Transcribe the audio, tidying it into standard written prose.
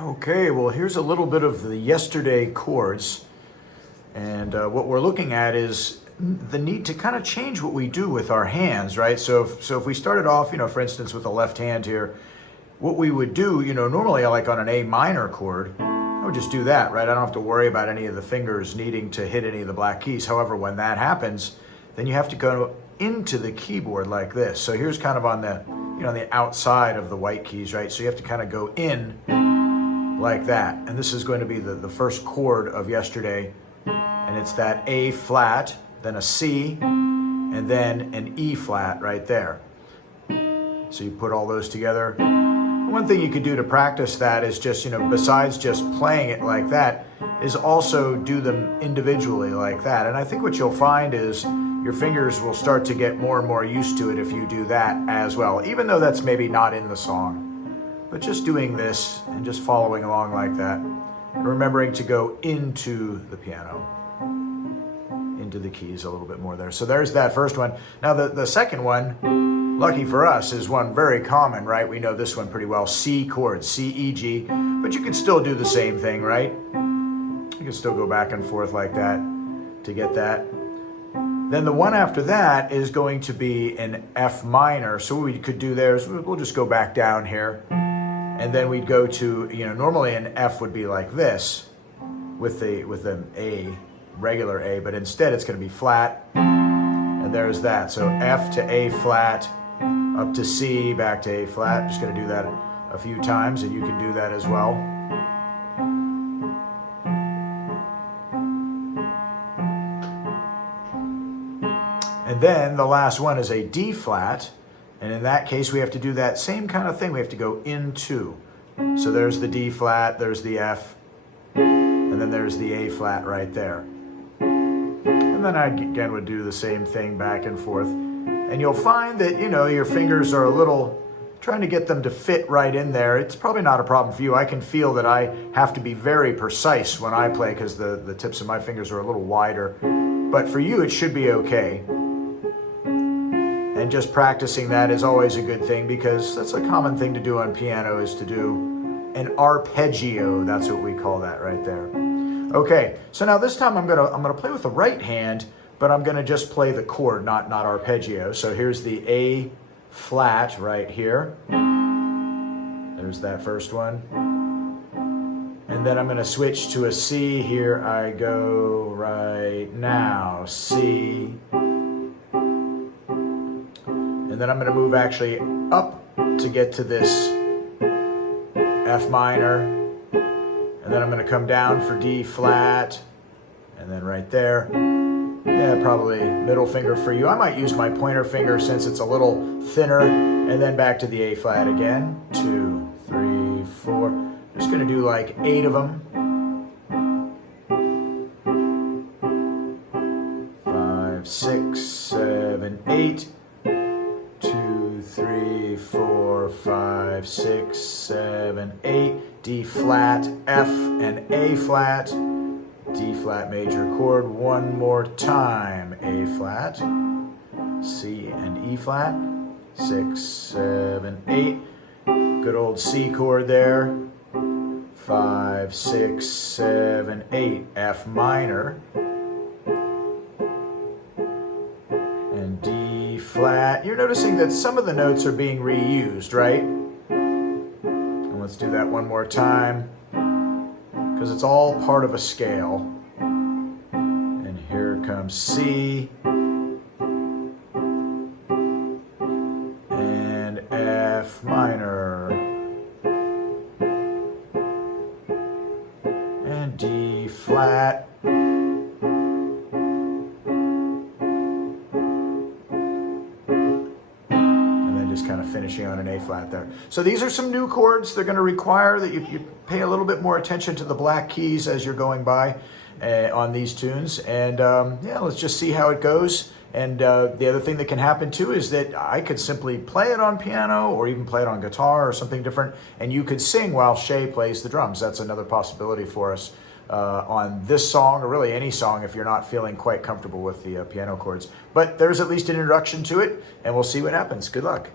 Okay, well, here's a little bit of the yesterday chords. And what we're looking at is the need to kind of change what we do with our hands, right? So if we started off, for instance, with the left hand here, what we would do, normally like on an A minor chord, I would just do that, right? I don't have to worry about any of the fingers needing to hit any of the black keys. However, when that happens, then you have to go into the keyboard like this. So here's kind of on the, on the outside of the white keys, right? So you have to kind of go in like that. And this is going to be the first chord of yesterday. And it's that A flat, then a C, and then an E flat right there. So you put all those together. One thing you could do to practice that is just, besides just playing it like that, is also do them individually like that. And I think what you'll find is your fingers will start to get more and more used to it if you do that as well, even though that's maybe not in the song. But just doing this and just following along like that, and remembering to go into the piano, into the keys a little bit more there. So there's that first one. Now the second one, lucky for us, is one very common, right? We know this one pretty well, C chord, C, E, G, but you can still do the same thing, right? You can still go back and forth like that to get that. Then the one after that is going to be an F minor. So what we could do there is we'll just go back down here, and then we'd go to, normally an F would be like this with an A, regular A, but instead it's going to be flat, and there's that. So F to A flat, up to C, back to A flat. Just going to do that a few times, and you can do that as well. And then the last one is a D flat, and in that case we have to do that same kind of thing. We have to go into. So there's the D flat, there's the F, and then there's the A flat right there. And then I again would do the same thing back and forth. And you'll find that, your fingers are a little, trying to get them to fit right in there. It's probably not a problem for you. I can feel that I have to be very precise when I play because the tips of my fingers are a little wider. But for you, it should be okay. And just practicing that is always a good thing, because that's a common thing to do on piano, is to do an arpeggio. That's what we call that right there. Okay, so now this time I'm gonna play with the right hand, but I'm gonna just play the chord, not arpeggio. So here's the A flat right here. There's that first one. And then I'm gonna switch to a C. Here I go right now, C. And then I'm going to move actually up to get to this F minor. And then I'm going to come down for D flat. And then right there. Yeah, probably middle finger for you. I might use my pointer finger since it's a little thinner. And then back to the A flat again. 2, 3, 4. Just going to do like 8 of them. 5, 6, 7, 8. 2, 3, 4, 5, 6, 7, 8. D flat, F, and A flat. D flat major chord. One more time. A flat, C, and E flat. 6, 7, 8. Good old C chord there. 5, 6, 7, 8. F minor. And D flat. You're noticing that some of the notes are being reused, right? And let's do that one more time, because it's all part of a scale. And here comes C and F minor and D flat. Just kind of finishing on an A flat there. So these are some new chords. They're going to require that you pay a little bit more attention to the black keys as you're going by on these tunes. And yeah, let's just see how it goes. And the other thing that can happen too is that I could simply play it on piano or even play it on guitar or something different, and you could sing while Shay plays the drums. That's another possibility for us on this song, or really any song if you're not feeling quite comfortable with the piano chords. But there's at least an introduction to it, and we'll see what happens. Good luck.